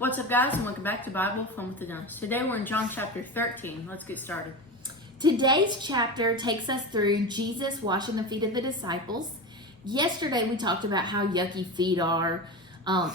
What's up, guys, and welcome back to Bible Fun with the Dunns. Today we're in John chapter 13. Let's get started. Today's chapter takes us through Jesus washing the feet of the disciples. Yesterday we talked about how yucky feet are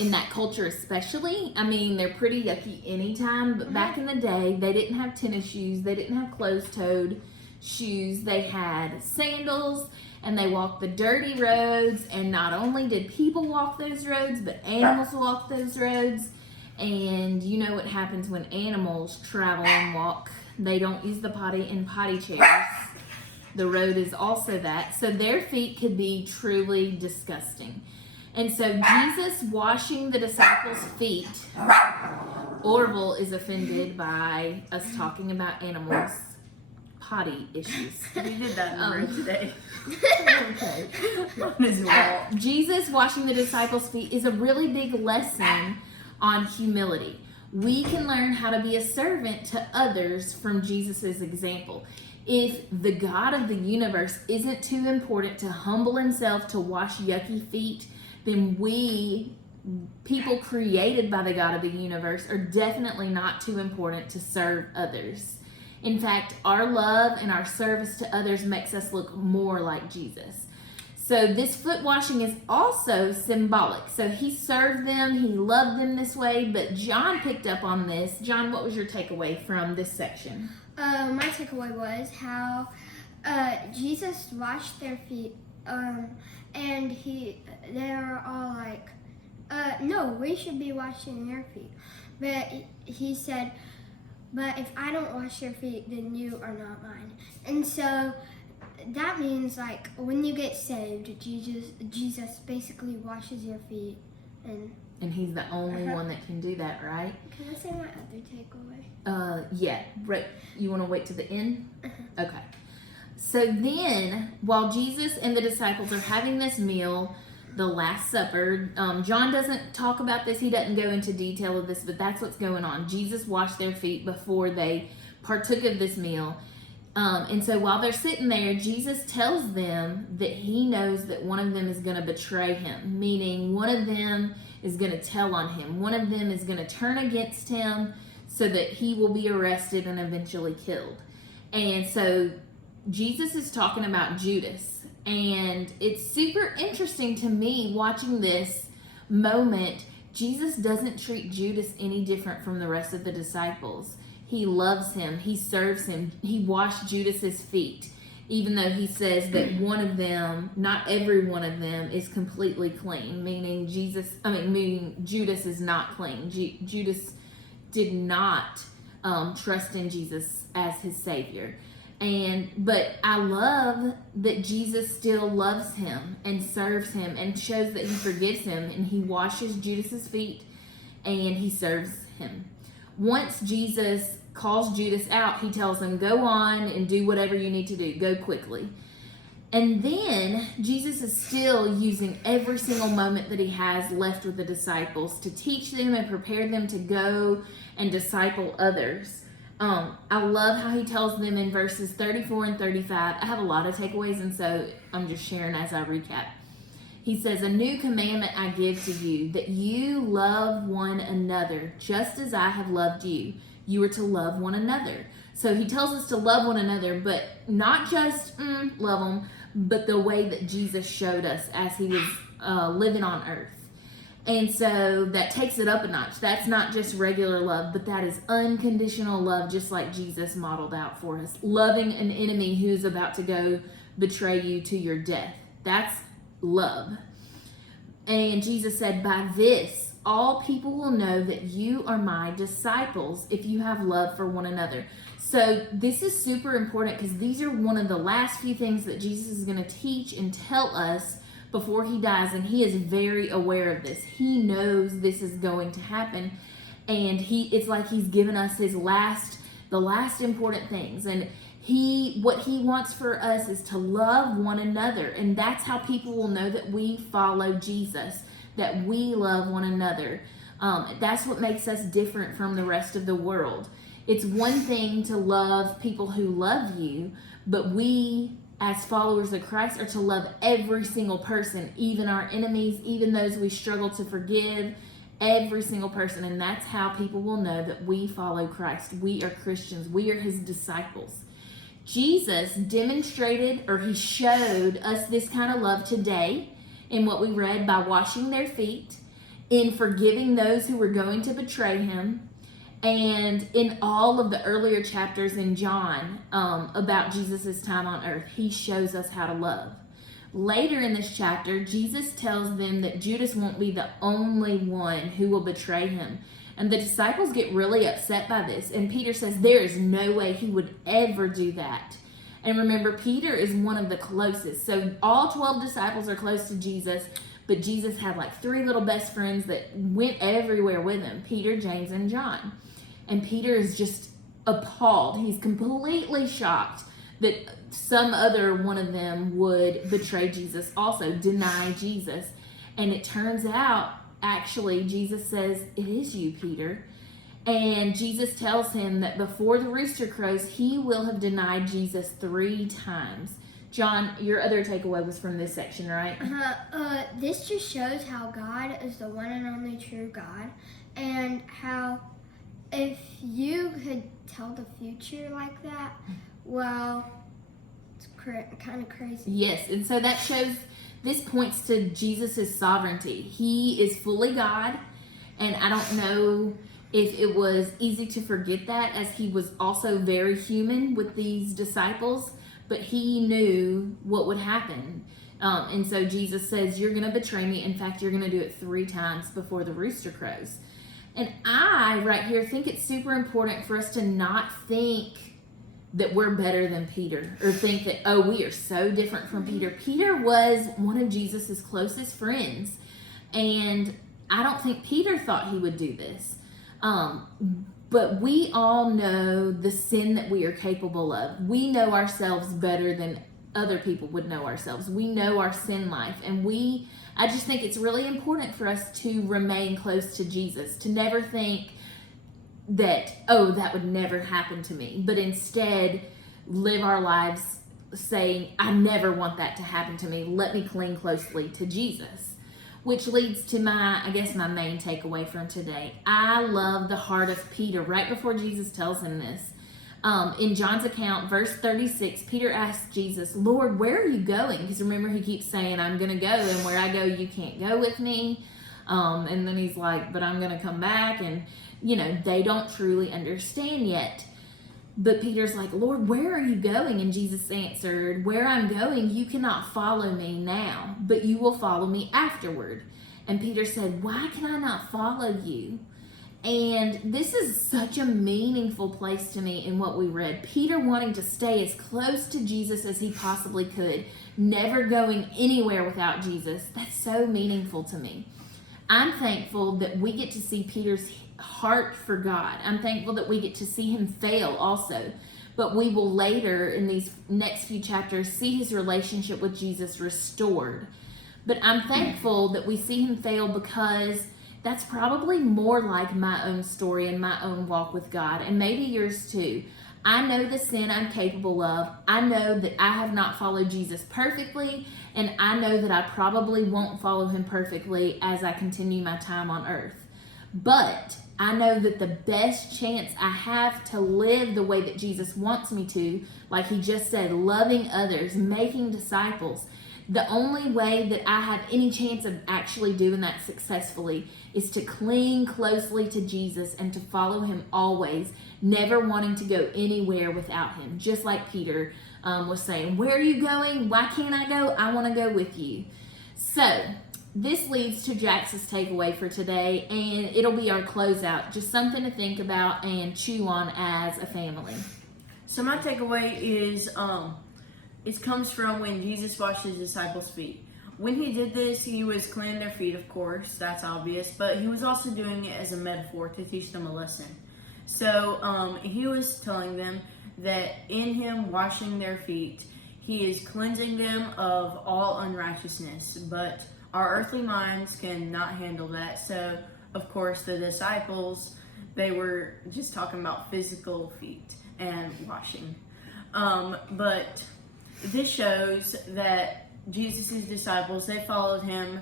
in that culture especially. I mean, they're pretty yucky anytime, but back in the day, they didn't have tennis shoes. They didn't have closed-toed shoes. They had sandals, and they walked the dirty roads. And not only did people walk those roads, but animals walked those roads. And you know what happens when animals travel and walk. They don't use the potty in potty chairs. The road is also that. So their feet could be truly disgusting. And so Jesus washing the disciples' feet, Orville is offended by us talking about animals' potty issues. We did that in the room today. Okay. On his wall. Jesus washing the disciples' feet is a really big lesson on humility. We can learn how to be a servant to others from Jesus' example. If the God of the universe isn't too important to humble himself to wash yucky feet, then we, people created by the God of the universe, are definitely not too important to serve others. In fact, our love and our service to others makes us look more like Jesus. So this foot washing is also symbolic. So he served them, he loved them this way, but John picked up on this. John, what was your takeaway from this section? My takeaway was how Jesus washed their feet, and they're all like, no, we should be washing your feet. But he said, but if I don't wash your feet, then you are not mine. And so that means, like, when you get saved, Jesus basically washes your feet. And he's the only one that can do that, right? Can I say my other takeaway? Yeah. Right. You want to wait to the end? Okay. So then, while Jesus and the disciples are having this meal, the Last Supper, John doesn't talk about this. He doesn't go into detail of this, but that's what's going on. Jesus washed their feet before they partook of this meal. And so while they're sitting there, Jesus tells them that he knows that one of them is going to betray him, meaning one of them is going to tell on him. One of them is going to turn against him so that he will be arrested and eventually killed. And so Jesus is talking about Judas. And it's super interesting to me watching this moment. Jesus doesn't treat Judas any different from the rest of the disciples. He loves him. He serves him. He washed Judas's feet, even though he says that one of them, not every one of them, is completely clean. Meaning Judas is not clean. Judas did not trust in Jesus as his Savior. But I love that Jesus still loves him and serves him and shows that he forgives him, and he washes Judas's feet and he serves him. Once Jesus calls Judas out, he tells him, go on and do whatever you need to do. Go quickly. And then Jesus is still using every single moment that he has left with the disciples to teach them and prepare them to go and disciple others. I love how he tells them in verses 34 and 35. I have a lot of takeaways, and so I'm just sharing as I recap. He says, a new commandment I give to you, that you love one another, just as I have loved you. You are to love one another. So he tells us to love one another, but not just love them, but the way that Jesus showed us as he was living on earth. And so that takes it up a notch. That's not just regular love, but that is unconditional love, just like Jesus modeled out for us. Loving an enemy who's about to go betray you to your death. That's love. And Jesus said, by this, all people will know that you are my disciples if you have love for one another. So this is super important because these are one of the last few things that Jesus is going to teach and tell us before he dies, and he is very aware of this. He knows this is going to happen, and it's like he's given us the last important things. And what he wants for us is to love one another, and that's how people will know that we follow Jesus, that we love one another. That's what makes us different from the rest of the world. It's one thing to love people who love you, but we as followers of Christ are to love every single person, even our enemies, even those we struggle to forgive, every single person, and that's how people will know that we follow Christ. We are Christians. We are his disciples. Jesus demonstrated, or he showed us this kind of love today in what we read by washing their feet, in forgiving those who were going to betray him, and in all of the earlier chapters in John about Jesus' time on earth. He shows us how to love. Later in this chapter, Jesus tells them that Judas won't be the only one who will betray him. And the disciples get really upset by this. And Peter says there is no way he would ever do that. And remember, Peter is one of the closest. So all 12 disciples are close to Jesus, but Jesus had like 3 little best friends that went everywhere with him: Peter, James, and John. And Peter is just appalled. He's completely shocked that some other one of them would betray Jesus also, deny Jesus. And it turns out, actually, Jesus says, "It is you, Peter." And Jesus tells him that before the rooster crows, he will have denied Jesus 3 times. John, your other takeaway was from this section, right? This just shows how God is the one and only true God, and how if you could tell the future like that, well, it's kind of crazy. Yes, and so that shows, this points to Jesus' sovereignty. He is fully God, and I don't know if it was easy to forget that, as he was also very human with these disciples, but he knew what would happen. And so Jesus says, "You're going to betray me. In fact, you're going to do it 3 times before the rooster crows." And I, right here, think it's super important for us to not think that we're better than Peter, or think that, oh, we are so different from Peter. Peter was one of Jesus's closest friends, and I don't think Peter thought he would do this. But we all know the sin that we are capable of. We know ourselves better than other people would know ourselves. We know our sin life, and I just think it's really important for us to remain close to Jesus, to never think that, oh, that would never happen to me, but instead live our lives saying, I never want that to happen to me. Let me cling closely to Jesus. Which leads to my main takeaway from today. I love the heart of Peter right before Jesus tells him this. In John's account, verse 36, Peter asks Jesus, "Lord, where are you going?" Because remember, he keeps saying, "I'm going to go, and where I go, you can't go with me." And then he's like, "But I'm going to come back." And, they don't truly understand yet. But Peter's like, "Lord, where are you going?" And Jesus answered, "Where I'm going, you cannot follow me now, but you will follow me afterward." And Peter said, "Why can I not follow you?" And this is such a meaningful place to me in what we read. Peter wanting to stay as close to Jesus as he possibly could, never going anywhere without Jesus. That's so meaningful to me. I'm thankful that we get to see Peter's heart for God. I'm thankful that we get to see him fail also. But we will later in these next few chapters see his relationship with Jesus restored. But I'm thankful that we see him fail, because that's probably more like my own story and my own walk with God, and maybe yours too. I know the sin I'm capable of. I know that I have not followed Jesus perfectly, and I know that I probably won't follow him perfectly as I continue my time on earth. But I know that the best chance I have to live the way that Jesus wants me to, like he just said, loving others, making disciples, the only way that I have any chance of actually doing that successfully is to cling closely to Jesus and to follow him always, never wanting to go anywhere without him. Just like Peter was saying, "Where are you going? Why can't I go? I want to go with you." So this leads to Jax's takeaway for today, and it'll be our closeout. Just something to think about and chew on as a family. So my takeaway is, it comes from when Jesus washed his disciples' feet. When he did this, he was cleaning their feet, of course, that's obvious, but he was also doing it as a metaphor to teach them a lesson. So he was telling them that in him washing their feet, he is cleansing them of all unrighteousness, but our earthly minds cannot handle that. So, of course, the disciples, they were just talking about physical feet and washing. But this shows that Jesus' disciples, they followed him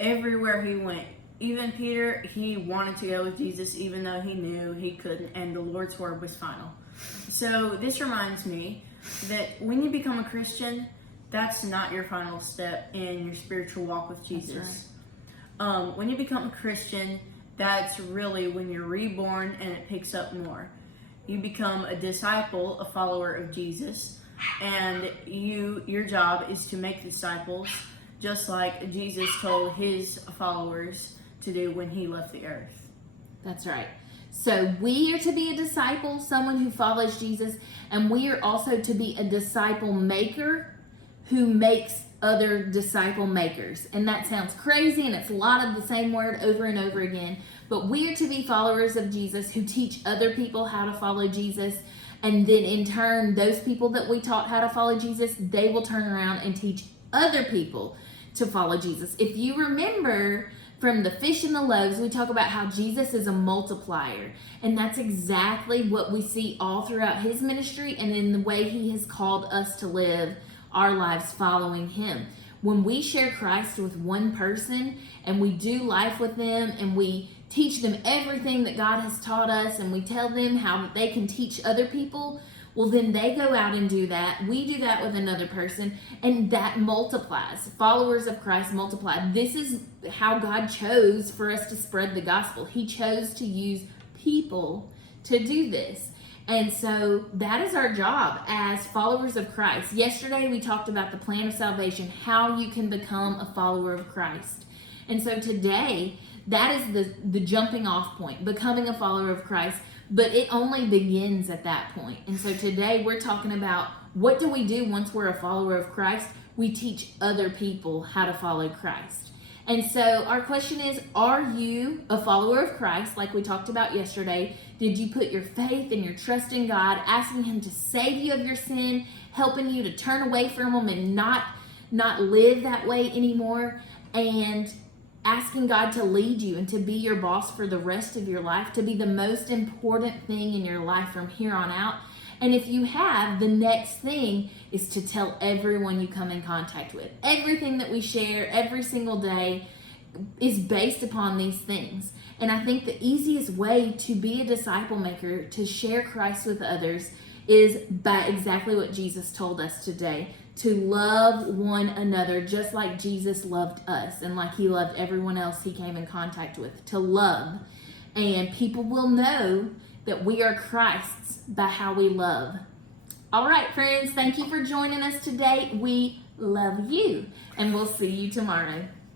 everywhere he went. even Peter, he wanted to go with Jesus even though he knew he couldn't, and the Lord's word was final. So this reminds me that when you become a Christian, that's not your final step in your spiritual walk with Jesus. When you become a Christian, that's really when you're reborn and it picks up more. You become a disciple, a follower of Jesus, and your job is to make disciples, just like Jesus told his followers to do when he left the earth. That's right. So we are to be a disciple, someone who follows Jesus, and we are also to be a disciple maker who makes other disciple makers. And that sounds crazy, and it's a lot of the same word over and over again, but we are to be followers of Jesus who teach other people how to follow Jesus, and then in turn, those people that we taught how to follow Jesus, they will turn around and teach other people to follow Jesus. If you remember from the fish and the loaves, we talk about how Jesus is a multiplier, and that's exactly what we see all throughout his ministry and in the way he has called us to live our lives following him. When we share Christ with one person and we do life with them and we teach them everything that God has taught us and we tell them how they can teach other people, well, then they go out and do that. We do that with another person, and that multiplies. Followers of Christ multiply. This is how God chose for us to spread the gospel. He chose to use people to do this. And so that is our job as followers of Christ. Yesterday we talked about the plan of salvation, how you can become a follower of Christ. And so today, that is the jumping off point, becoming a follower of Christ. But it only begins at that point. And so today we're talking about, what do we do once we're a follower of Christ? We teach other people how to follow Christ. And so our question is, are you a follower of Christ like we talked about yesterday? Did you put your faith and your trust in God, asking him to save you of your sin, helping you to turn away from him and not live that way anymore, and asking God to lead you and to be your boss for the rest of your life, to be the most important thing in your life from here on out? And if you have, the next thing is to tell everyone you come in contact with. Everything that we share every single day is based upon these things. And I think the easiest way to be a disciple maker, to share Christ with others, is by exactly what Jesus told us today, to love one another just like Jesus loved us and like he loved everyone else he came in contact with, to love. And people will know that we are Christ's by how we love. All right, friends, thank you for joining us today. We love you, and we'll see you tomorrow.